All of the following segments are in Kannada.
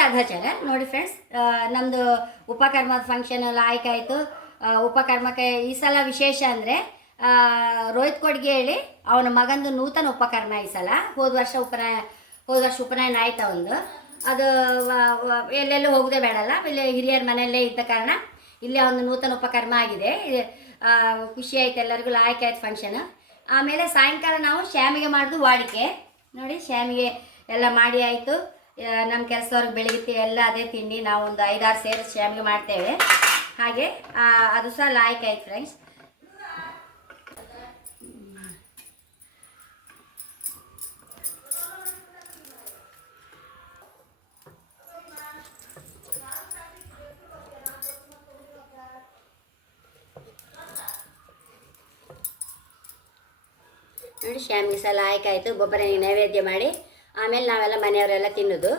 ರಾಧಾಚಾರ್ಯ ನೋಡಿ ಫ್ರೆಂಡ್ಸ್ ನಮ್ಮದು ಉಪಕರ್ಮದ ಫಂಕ್ಷನ್ ಎಲ್ಲ ಆಯ್ಕಾಯಿತು. ಉಪಕರ್ಮಕ್ಕೆ ಈ ಸಲ ವಿಶೇಷ ಅಂದರೆ ರೋಹಿತ್ ಕೊಡ್ಗೆ ಹೇಳಿ, ಅವನ ಮಗಂದು ನೂತನ ಉಪಕರ್ಮ ಈ ಸಲ. ಹೋದ ವರ್ಷ ಉಪನಯ ಹೋದ ವರ್ಷ ಉಪನಯನ ಆಯ್ತು ಒಂದು ಅದು ಎಲ್ಲೆಲ್ಲೂ ಹೋಗದೆ ಬೇಡಲ್ಲ. ಇಲ್ಲಿ ಹಿರಿಯರ ಮನೆಯಲ್ಲೇ ಇದ್ದ ಕಾರಣ ಇಲ್ಲಿ ಒಂದು ನೂತನ ಉಪಕರ್ಮ ಆಗಿದೆ. ಖುಷಿ ಆಯ್ತು, ಎಲ್ಲರಿಗೂ ಆಯ್ಕೆ ಆಯ್ತು ಫಂಕ್ಷನ್ ಆಮೇಲೆ ಸಾಯಂಕಾಲ ನಾವು ಶ್ಯಾಮಿಗೆ ಮಾಡೋದು ವಾಡಿಕೆ. ನೋಡಿ, ಶ್ಯಾಮಿಗೆ ಎಲ್ಲ ಮಾಡಿ ಆಯಿತು. ನಮ್ಮ ಕೆಲಸದವ್ರಿಗೆ ಬೆಳಿಗ್ಗೆ ಎಲ್ಲ ಅದೇ ತಿಂಡಿ ನಾವು ಒಂದು ಐದಾರು ಸೇರಿ ಶ್ಯಾಮಿಗೆ ಮಾಡ್ತೇವೆ. ಹಾಗೆ ಅದು ಸಹ ಲಾಯ್ಕ್ ಆಯ್ತು ಫ್ರೆಂಡ್ಸ್ ನೋಡಿ, ಶ್ಯಾಮಿಗೆ ಸಹ ಲಾಯ್ಕ್ ಆಯಿತು. ಗೊಬ್ಬರ ನೈವೇದ್ಯ ಮಾಡಿ. ಆಮೇಲೆ ನಾವೆಲ್ಲ ಮನೆಯವರೆಲ್ಲ ತಿನ್ನೋದು.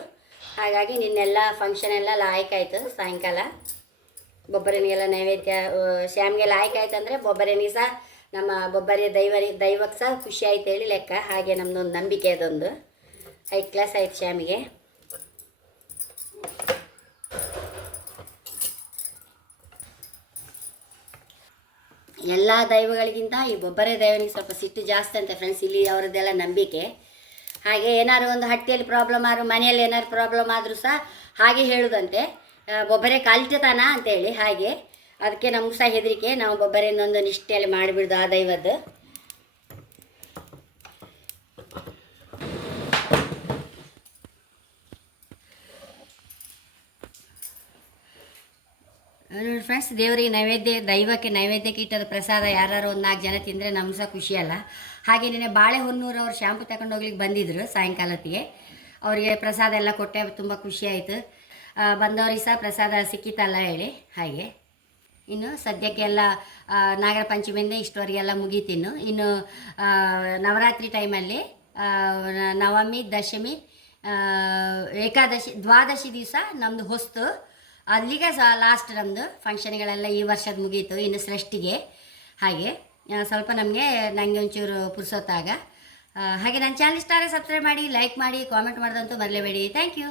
ಹಾಗಾಗಿ ನಿನ್ನೆಲ್ಲ ಫಂಕ್ಷನ್ ಎಲ್ಲ ಲಾಯ್ಕ್ ಆಯಿತು ಸಾಯಂಕಾಲ. ಬೊಬ್ಬರನಿಗೆಲ್ಲ ನೈವೇದ್ಯ ಶ್ಯಾಮ್ಗೆ ಲಾಯ್ಕ್ ಆಯ್ತು ಅಂದರೆ ಬೊಬ್ಬರನಿಗೆ ಸಹ ನಮ್ಮ ಬೊಬ್ಬರಿ ದೈವರಿ ದೈವಕ್ಕೆ ಸಹ ಖುಷಿ ಆಯ್ತು ಹೇಳಿ ಲೆಕ್ಕ. ಹಾಗೆ ನಮ್ಮದೊಂದು ನಂಬಿಕೆ ಅದೊಂದು. ಐದು ಕ್ಲಾಸ್ ಆಯ್ತು ಶ್ಯಾಮಿಗೆ. ಎಲ್ಲ ದೈವಗಳಿಗಿಂತ ಈ ಬೊಬ್ಬರೇ ದೈವನಿಗೆ ಸ್ವಲ್ಪ ಸಿಟ್ಟು ಜಾಸ್ತಿ ಅಂತೆ ಫ್ರೆಂಡ್ಸ್ ಇಲ್ಲಿ ಅವರದ್ದೆಲ್ಲ ನಂಬಿಕೆ. ಹಾಗೆ ಏನಾದ್ರು ಒಂದು ಹಟ್ಟಿಯಲ್ಲಿ ಪ್ರಾಬ್ಲಮ್ ಆದ್ರೂ, ಮನೆಯಲ್ಲಿ ಏನಾದ್ರು ಪ್ರಾಬ್ಲಮ್ ಆದರೂ ಸಹ ಹಾಗೆ ಹೇಳುದಂತೆ. ಒಬ್ಬರೇ ಅಂತ ಅಂತೇಳಿ ಹಾಗೆ. ಅದಕ್ಕೆ ನಮ್ಗೆ ಸಹ ಹೆದರಿಕೆ, ನಾವು ಬೊಬ್ಬರೆಯಿಂದೊಂದು ನಿಷ್ಠೆಯಲ್ಲಿ ಮಾಡಿಬಿಡ್ದು ಆ ದೈವದ್ದು. ನೋಡಿ ಫ್ರೆಂಡ್ಸ್ ದೇವರಿಗೆ ನೈವೇದ್ಯ, ದೈವಕ್ಕೆ ನೈವೇದ್ಯಕ್ಕೆ ಇಟ್ಟದ ಪ್ರಸಾದ ಯಾರು ಒಂದು ನಾಲ್ಕು ಜನ ತಿಂದರೆ ನಮ್ಗೆ ಸಹ ಖುಷಿ ಅಲ್ಲ. ಹಾಗೆ ನಿನ್ನೆ ಬಾಳೆಹೊನ್ನೂರು ಅವರು ಶಾಂಪು ತಗೊಂಡು ಹೋಗ್ಲಿಕ್ಕೆ ಬಂದಿದ್ದರು ಸಾಯಂಕಾಲತ್ತಿಗೆ. ಅವರಿಗೆ ಪ್ರಸಾದ ಎಲ್ಲ ಕೊಟ್ಟೆ, ತುಂಬ ಖುಷಿ ಆಯಿತು. ಬಂದವ್ರಿಗೆ ಸಹ ಪ್ರಸಾದ ಸಿಕ್ಕಿತಲ್ಲ ಹೇಳಿ. ಹಾಗೆ. ಇನ್ನು ಸದ್ಯಕ್ಕೆಲ್ಲ ನಾಗರ ಪಂಚಮಿಯಿಂದ ಇಷ್ಟವರೆಗೆಲ್ಲ ಮುಗೀತಿನ್ನು ಇನ್ನು. ನವರಾತ್ರಿ ಟೈಮಲ್ಲಿ ನವಮಿ, ದಶಮಿ ಏಕಾದಶಿ, ದ್ವಾದಶಿ ದಿವಸ ನಮ್ಮದು ಹೊಸ್ತು. ಅಲ್ಲಿಗೆ ಸಹ ಲಾಸ್ಟ್ ನಮ್ಮದು ಫಂಕ್ಷನ್ಗಳೆಲ್ಲ ಈ ವರ್ಷದ ಮುಗೀತು, ಇನ್ನು ಸೃಷ್ಟಿಗೆ. ಹಾಗೆ ಸ್ವಲ್ಪ ನಮಗೆ ನನಗೆ ಒಂಚೂರು ಪುರ್ಸೊತ್ತಾಗ. ಹಾಗೆ ನನ್ನ ಚಾನಲ್ ಇಷ್ಟ ಸಬ್ಸ್ಕ್ರೈಬ್ ಮಾಡಿ ಲೈಕ್ ಮಾಡಿ ಕಾಮೆಂಟ್ ಮಾಡೋದಂತೂ ಮರಲೇಬೇಡಿ. Thank you